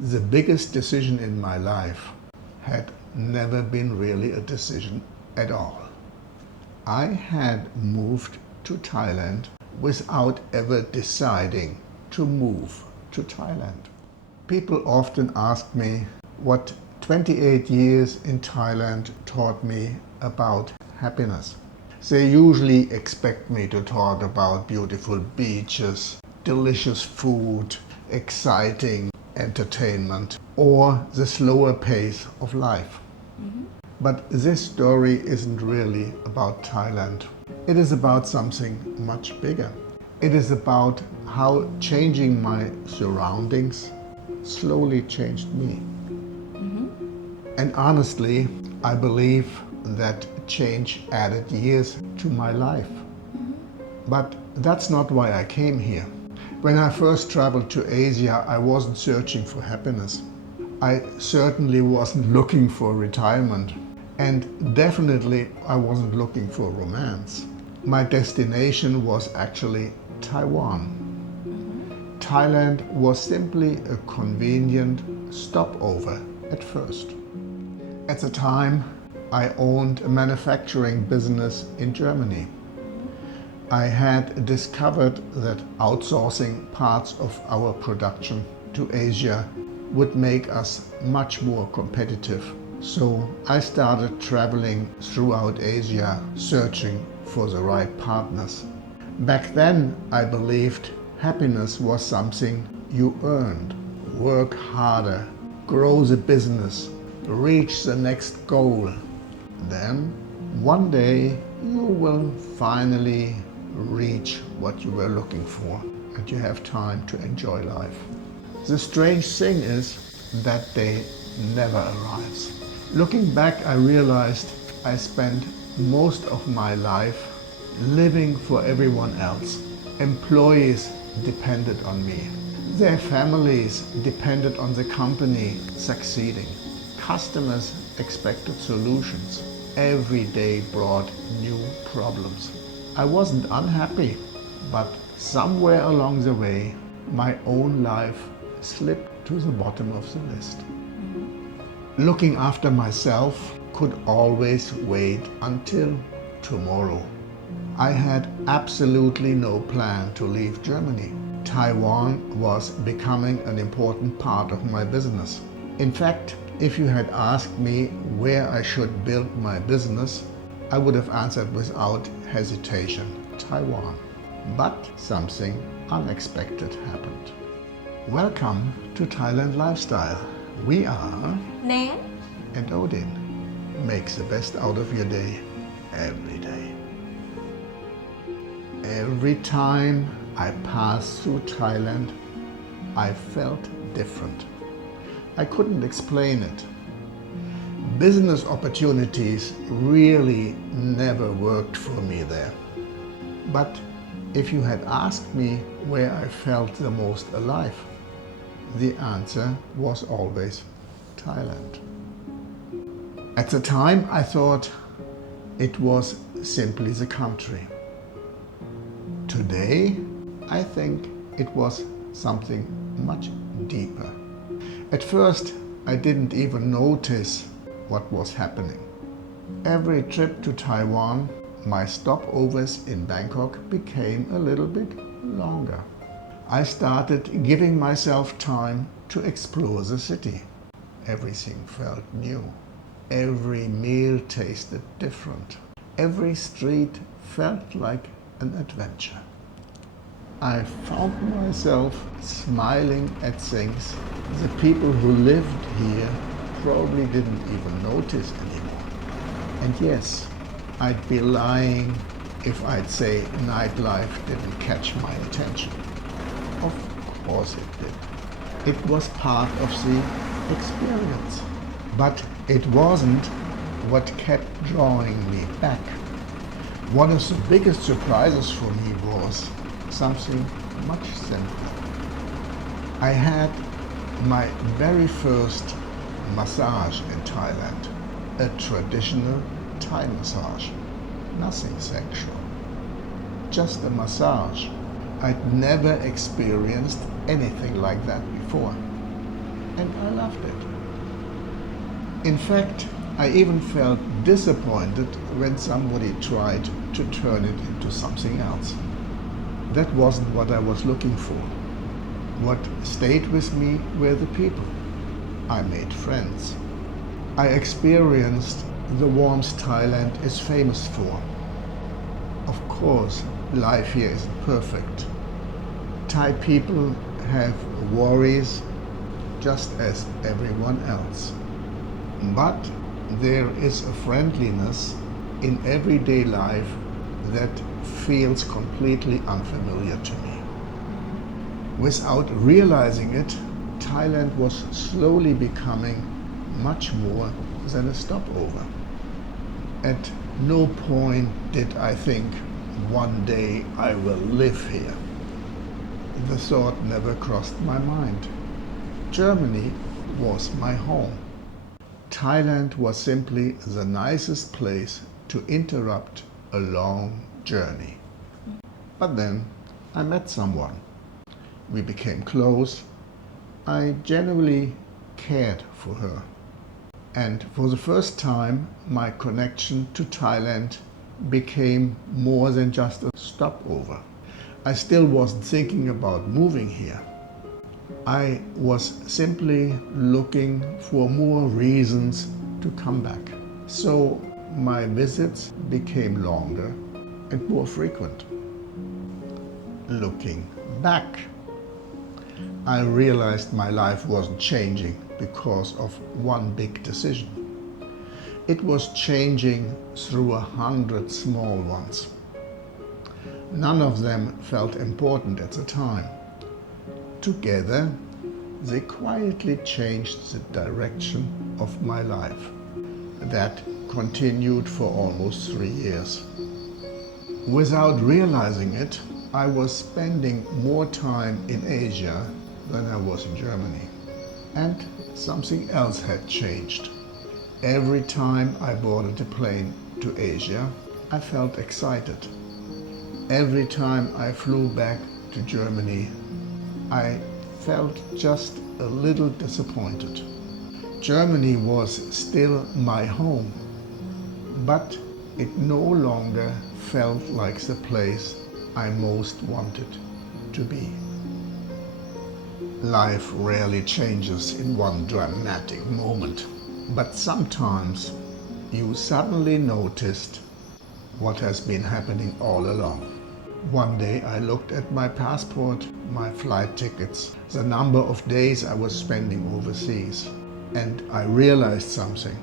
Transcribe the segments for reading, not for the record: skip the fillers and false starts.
The biggest decision in my life had never been really a decision at all. I had moved to Thailand without ever deciding to move to Thailand. People often ask me what 28 years in Thailand taught me about happiness. They usually expect me to talk about beautiful beaches, delicious food, exciting entertainment, or the slower pace of life. But this story isn't really about Thailand. It is about something much bigger. It is about how changing my surroundings slowly changed me. And honestly, I believe that change added years to my life. But that's not why I came here. When I first traveled to Asia, I wasn't searching for happiness. I certainly wasn't looking for retirement. And definitely I wasn't looking for romance. My destination was actually Taiwan. Thailand was simply a convenient stopover at first. At the time, I owned a manufacturing business in Germany. I had discovered that outsourcing parts of our production to Asia would make us much more competitive. So I started traveling throughout Asia, searching for the right partners. Back then, I believed happiness was something you earned. Work harder, grow the business, reach the next goal. Then, one day, you will finally reach what you were looking for, and you have time to enjoy life. The strange thing is that day never arrives. Looking back, I realized I spent most of my life living for everyone else. Employees depended on me. Their families depended on the company succeeding. Customers expected solutions. Every day brought new problems. I wasn't unhappy, but somewhere along the way, my own life slipped to the bottom of the list. Looking after myself could always wait until tomorrow. I had absolutely no plan to leave Germany. Taiwan was becoming an important part of my business. In fact, if you had asked me where I should build my business, I would have answered without hesitation, Taiwan. But something unexpected happened. Welcome to Thailand Lifestyle. We are Nann and Odin. Make the best out of your day every day. Every time I passed through Thailand, I felt different. I couldn't explain it. Business opportunities really never worked for me there. But if you had asked me where I felt the most alive, the answer was always Thailand. At the time, I thought it was simply the country. Today, I think it was something much deeper. At first, I didn't even notice what was happening. Every trip to Taiwan, my stopovers in Bangkok became a little bit longer. I started giving myself time to explore the city. Everything felt new. Every meal tasted different. Every street felt like an adventure. I found myself smiling at things the people who lived here probably didn't even notice anymore. And yes, I'd be lying if I'd say nightlife didn't catch my attention. Of course it did. It was part of the experience. But it wasn't what kept drawing me back. One of the biggest surprises for me was something much simpler. I had my very first massage in Thailand, a traditional Thai massage, nothing sexual, just a massage. I'd never experienced anything like that before. And loved it. In fact, I even felt disappointed when somebody tried to turn it into something else. That wasn't what I was looking for. What stayed with me were the people. I made friends. I experienced the warmth Thailand is famous for. Of course, life here isn't perfect. Thai people have worries just as everyone else. But there is a friendliness in everyday life that feels completely unfamiliar to me. Without realizing it, Thailand was slowly becoming much more than a stopover. At no point did I think, one day I will live here. The thought never crossed my mind. Germany was my home. Thailand was simply the nicest place to interrupt a long journey. But then I met someone. We became close. I genuinely cared for her. And for the first time, my connection to Thailand became more than just a stopover. I still wasn't thinking about moving here. I was simply looking for more reasons to come back. So my visits became longer and more frequent. Looking back, I realized my life wasn't changing because of one big decision. It was changing through 100 small ones. None of them felt important at the time. Together, they quietly changed the direction of my life. That continued for almost 3 years. Without realizing it, I was spending more time in Asia than I was in Germany. And something else had changed. Every time I boarded a plane to Asia, I felt excited. Every time I flew back to Germany, I felt just a little disappointed. Germany was still my home, but it no longer felt like the place I most wanted to be. Life rarely changes in one dramatic moment, but sometimes you suddenly noticed what has been happening all along. One day I looked at my passport, my flight tickets, the number of days I was spending overseas, and I realized something.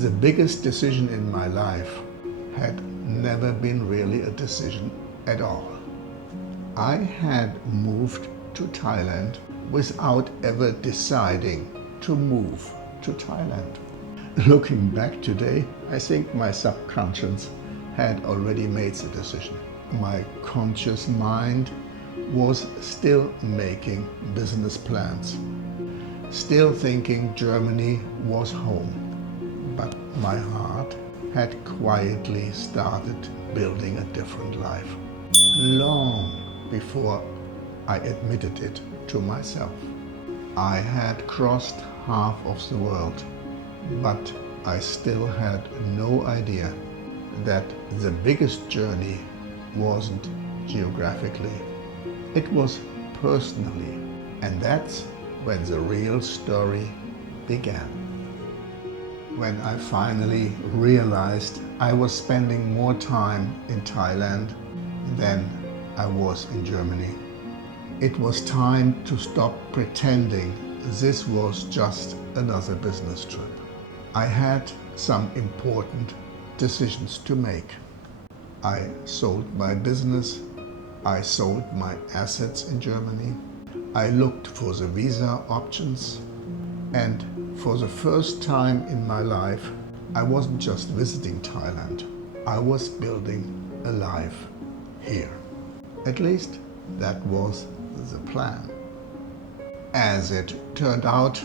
The biggest decision in my life had never been really a decision at all. I had moved to Thailand without ever deciding to move to Thailand. Looking back today, I think my subconscious had already made the decision. My conscious mind was still making business plans, still thinking Germany was home, but my heart had quietly started building a different life, long before I admitted it to myself. I had crossed half of the world, but I still had no idea that the biggest journey wasn't geographically, it was personally, and that's when the real story began. When I finally realized I was spending more time in Thailand than I was in Germany, it was time to stop pretending this was just another business trip. I had some important decisions to make. I sold my business, I sold my assets in Germany, I looked for the visa options, and for the first time in my life, I wasn't just visiting Thailand, I was building a life here. At least that was the plan. As it turned out,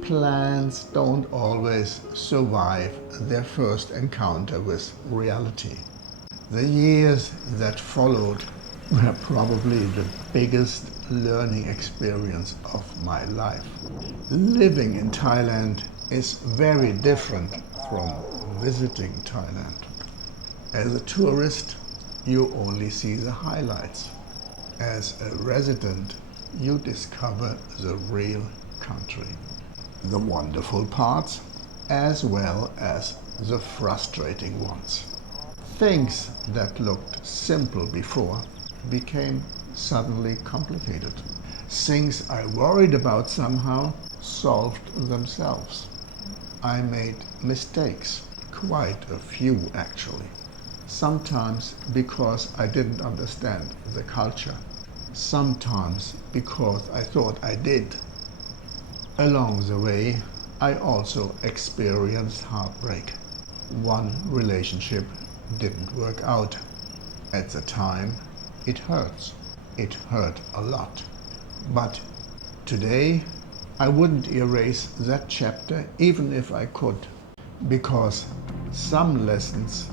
plans don't always survive their first encounter with reality. The years that followed were probably the biggest learning experience of my life. Living in Thailand is very different from visiting Thailand. As a tourist, you only see the highlights. As a resident, you discover the real country, the wonderful parts as well as the frustrating ones. Things that looked simple before became suddenly complicated. Things I worried about somehow solved themselves. I made mistakes, quite a few actually. Sometimes because I didn't understand the culture. Sometimes because I thought I did. Along the way, I also experienced heartbreak. One relationship didn't work out. At the time, it hurts. It hurt a lot. But today, I wouldn't erase that chapter even if I could, because some lessons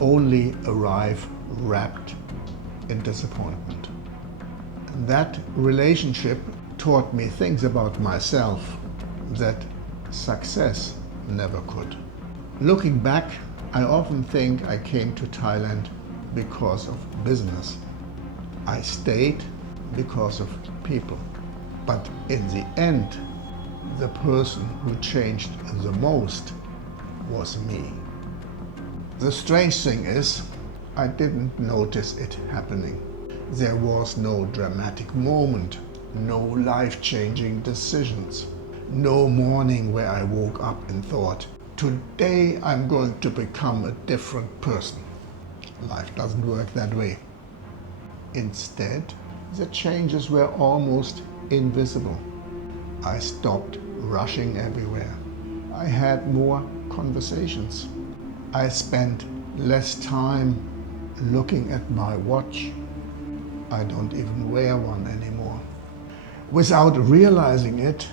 only arrive wrapped in disappointment. That relationship taught me things about myself that success never could. Looking back, I often think I came to Thailand because of business. I stayed because of people. But in the end, the person who changed the most was me. The strange thing is, I didn't notice it happening. There was no dramatic moment, no life-changing decisions, no morning where I woke up and thought, today I'm going to become a different person. Life doesn't work that way. Instead, the changes were almost invisible. I stopped rushing everywhere. I had more conversations. I spent less time looking at my watch. I don't even wear one anymore. Without realizing it,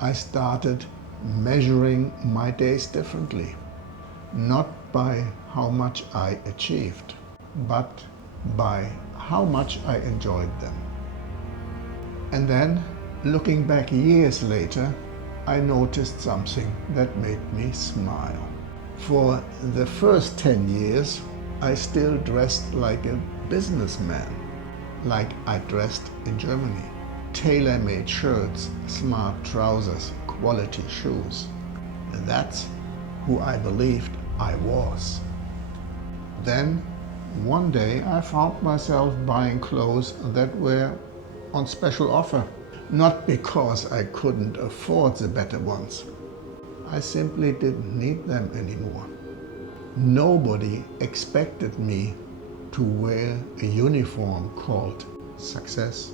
I started measuring my days differently. Not by how much I achieved, but by how much I enjoyed them. And then, looking back years later, I noticed something that made me smile. For the first 10 years, I still dressed like a businessman, like I dressed in Germany. Tailor-made shirts, smart trousers, quality shoes. And that's who I believed I was. Then, one day, I found myself buying clothes that were on special offer. Not because I couldn't afford the better ones. I simply didn't need them anymore. Nobody expected me to wear a uniform called success.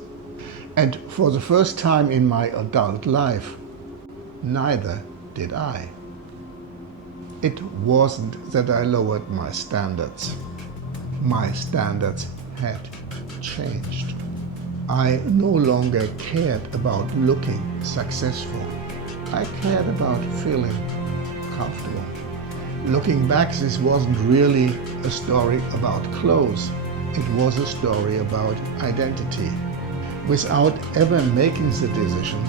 And for the first time in my adult life, neither did I. It wasn't that I lowered my standards. My standards had changed. I no longer cared about looking successful. I cared about feeling comfortable. Looking back, this wasn't really a story about clothes. It was a story about identity. Without ever making the decision,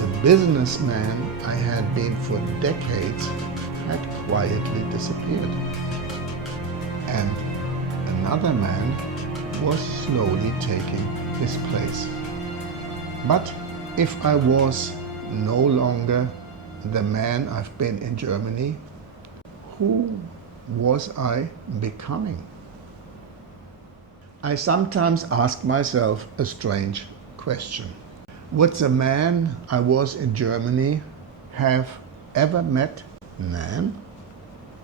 the businessman I had been for decades had quietly disappeared. And another man was slowly taking his place. But if I was no longer the man I've been in Germany, who was I becoming? I sometimes ask myself a strange question. Would the man I was in Germany have ever met Nann?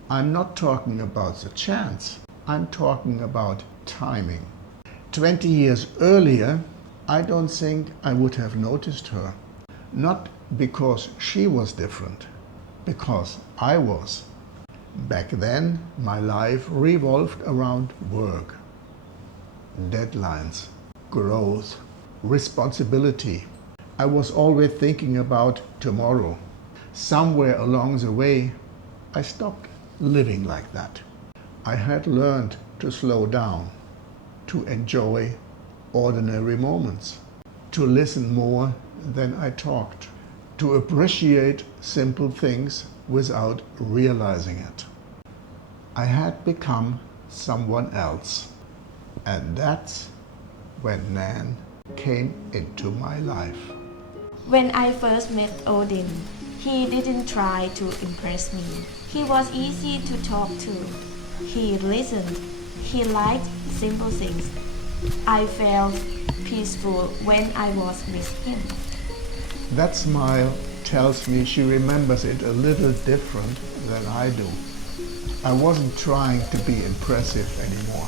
I'm not talking about the chance. I'm talking about timing. 20 years earlier, I don't think I would have noticed her. Not because she was different, because I was. Back then, my life revolved around work, deadlines, growth, responsibility. I was always thinking about tomorrow. Somewhere along the way, I stopped living like that. I had learned to slow down, to enjoy ordinary moments, to listen more than I talked, to appreciate simple things without realizing it. I had become someone else, and that's when Nann came into my life. When I first met Odin, he didn't try to impress me. He was easy to talk to. He listened. He liked simple things. I felt peaceful when I was with him. That smile tells me she remembers it a little different than I do. I wasn't trying to be impressive anymore.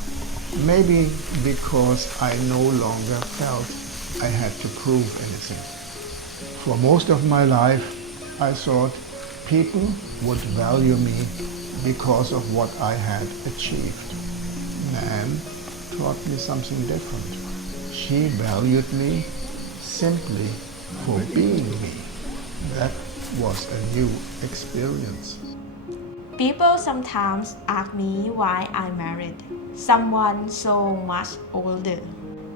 Maybe because I no longer felt I had to prove anything. For most of my life, I thought people would value me because of what I had achieved. Nann taught me something different. She valued me simply for being me. That was a new experience. People sometimes ask me why I married someone so much older.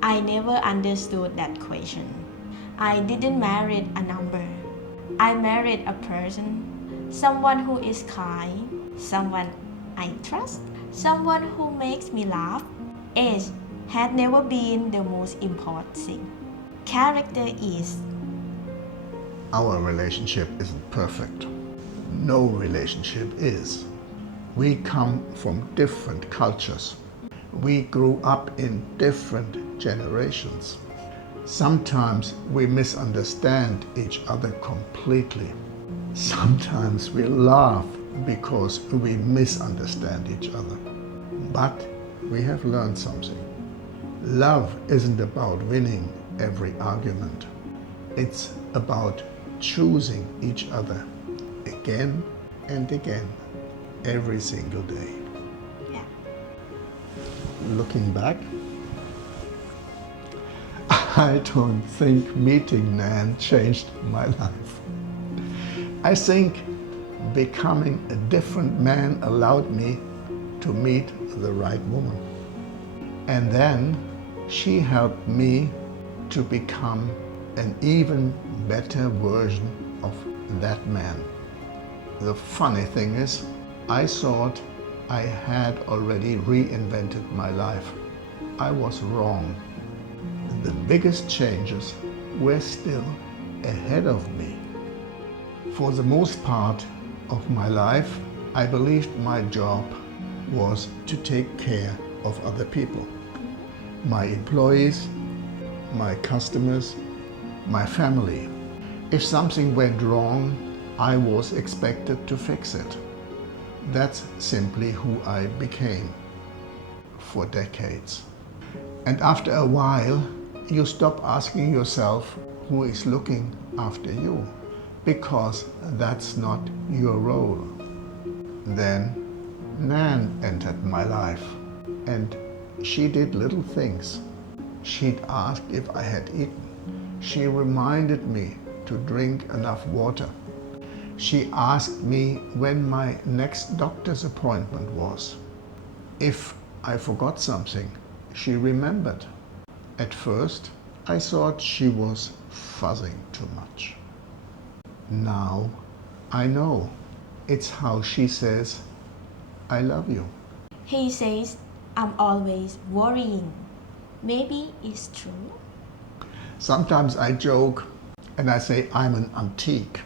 I never understood that question. I didn't marry a number. I married a person, someone who is kind, someone I trust, someone who makes me laugh. Age had never been the most important thing. Character is. Our relationship isn't perfect. No relationship is. We come from different cultures. We grew up in different generations. Sometimes we misunderstand each other completely. Sometimes we laugh because we misunderstand each other. But we have learned something. Love isn't about winning every argument. It's about choosing each other again and again, every single day. Yeah. Looking back, I don't think meeting Nann changed my life. I think becoming a different man allowed me to meet the right woman. And then she helped me to become an even better version of that man. The funny thing is, I thought I had already reinvented my life. I was wrong. The biggest changes were still ahead of me. For the most part of my life, I believed my job was to take care of other people. My employees, my customers, my family. If something went wrong, I was expected to fix it. That's simply who I became for decades. And after a while, you stop asking yourself who is looking after you, because that's not your role. Then Nann entered my life, and she did little things. She'd ask if I had eaten. She reminded me to drink enough water. She asked me when my next doctor's appointment was. If I forgot something, she remembered. At first, I thought she was fussing too much. Now, I know it's how she says, I love you. He says, I'm always worrying. Maybe it's true. Sometimes I joke and I say I'm an antique.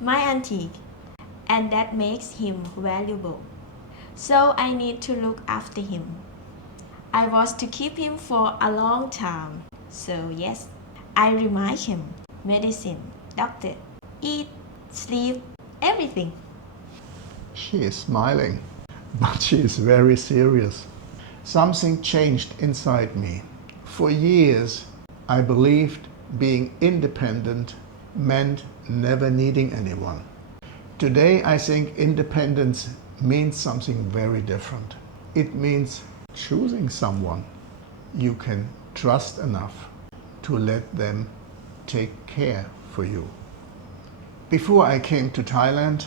My antique, and that makes him valuable. So I need to look after him. I was to keep him for a long time. So yes, I remind him, medicine, doctor, eat, sleep, everything. She is smiling, but she is very serious. Something changed inside me. For years, I believed being independent meant never needing anyone. Today, I think independence means something very different. It means choosing someone you can trust enough to let them take care for you. Before I came to Thailand,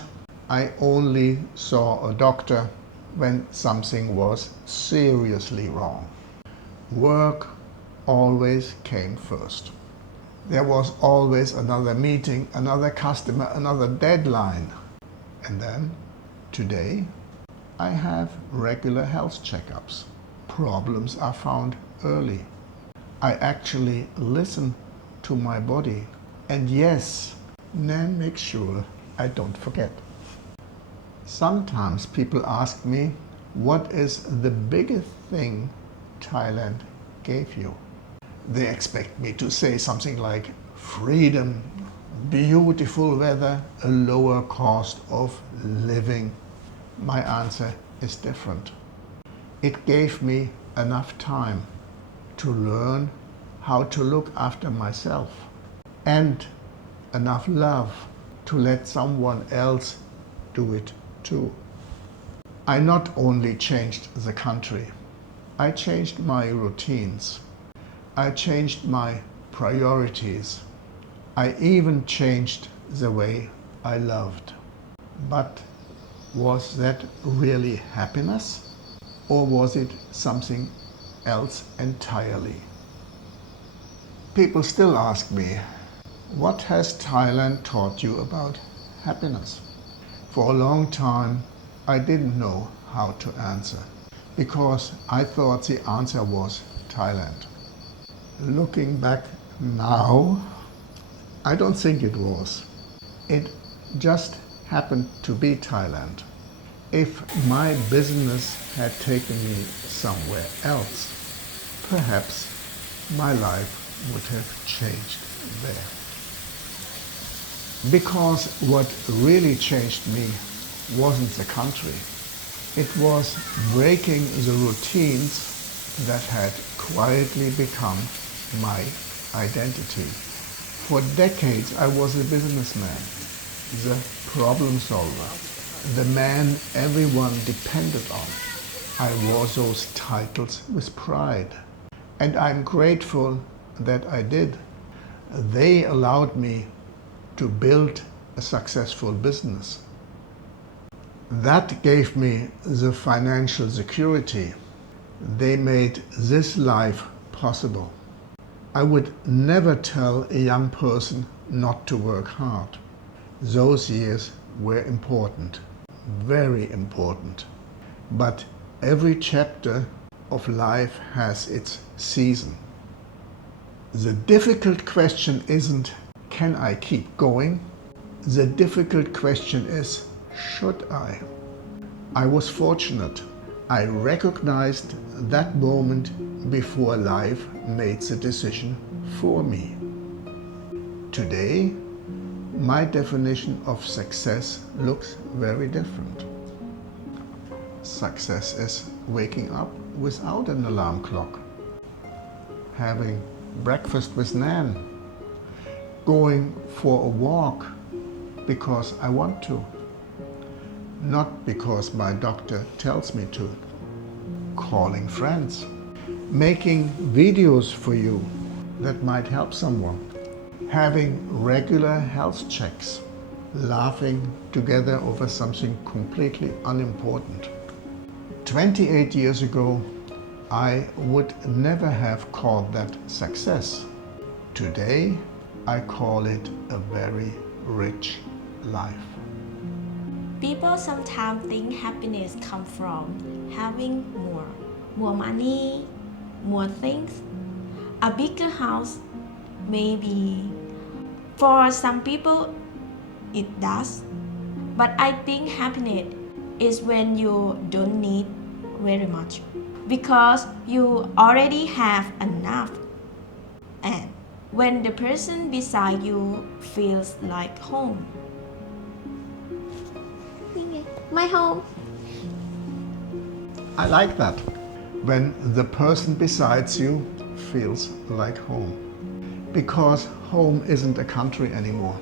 I only saw a doctor when something was seriously wrong. Work always came first. There was always another meeting, another customer, another deadline. And then, today, I have regular health checkups. Problems are found early. I actually listen to my body. And yes, Nann makes sure I don't forget. Sometimes people ask me, what is the biggest thing Thailand gave you? They expect me to say something like freedom, beautiful weather, a lower cost of living. My answer is different. It gave me enough time to learn how to look after myself and enough love to let someone else do it too. I not only changed the country, I changed my routines. I changed my priorities. I even changed the way I loved. But was that really happiness? Or was it something else entirely? People still ask me, what has Thailand taught you about happiness? For a long time, I didn't know how to answer because I thought the answer was Thailand. Looking back now, I don't think it was. It just happened to be Thailand. If my business had taken me somewhere else, perhaps my life would have changed there. Because what really changed me wasn't the country. It was breaking the routines that had quietly become my identity. For decades I was a businessman, the problem solver, the man everyone depended on. I wore those titles with pride, and I'm grateful that I did. They allowed me to build a successful business. That gave me the financial security. They made this life possible. I would never tell a young person not to work hard. Those years were important, very important. But every chapter of life has its season. The difficult question isn't, can I keep going? The difficult question is, should I? I was fortunate. I recognized that moment before life made the decision for me. Today, my definition of success looks very different. Success is waking up without an alarm clock, having breakfast with Nann, going for a walk because I want to, not because my doctor tells me to, calling friends, making videos for you that might help someone, having regular health checks, laughing together over something completely unimportant. 28 years ago, I would never have called that success. Today, I call it a very rich life. People sometimes think happiness comes from having more money, more things, a bigger house, maybe. For some people, it does. But I think happiness is when you don't need very much because you already have enough. And when the person beside you feels like home. My home. I like that. When the person beside you feels like home. Because home isn't a country anymore.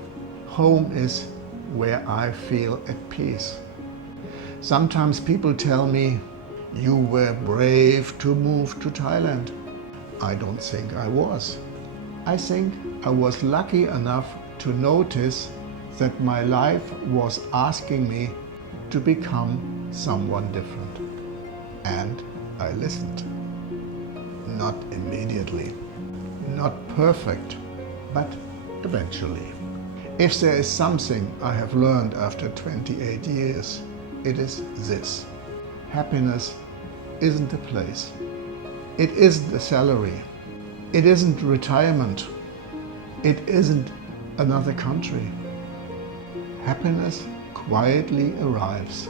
Home is where I feel at peace. Sometimes people tell me, you were brave to move to Thailand. I don't think I was. I think I was lucky enough to notice that my life was asking me to become someone different. And I listened. Not immediately, not perfect, but eventually. If there is something I have learned after 28 years, it is this. Happiness isn't a place. It isn't a salary. It isn't retirement. It isn't another country. Happiness quietly arrives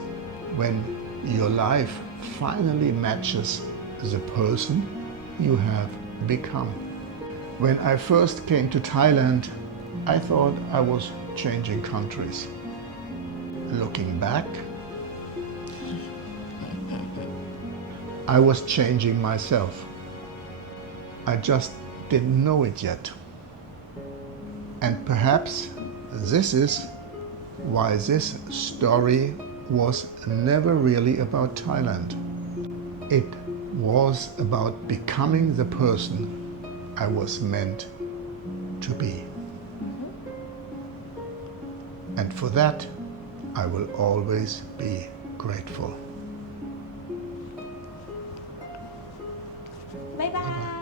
when your life finally matches the person you have become. When I first came to Thailand, I thought I was changing countries. Looking back, I was changing myself. I just didn't know it yet. And perhaps this is why this story was never really about Thailand. It was about becoming the person I was meant to be. And for that, I will always be grateful. Bye bye.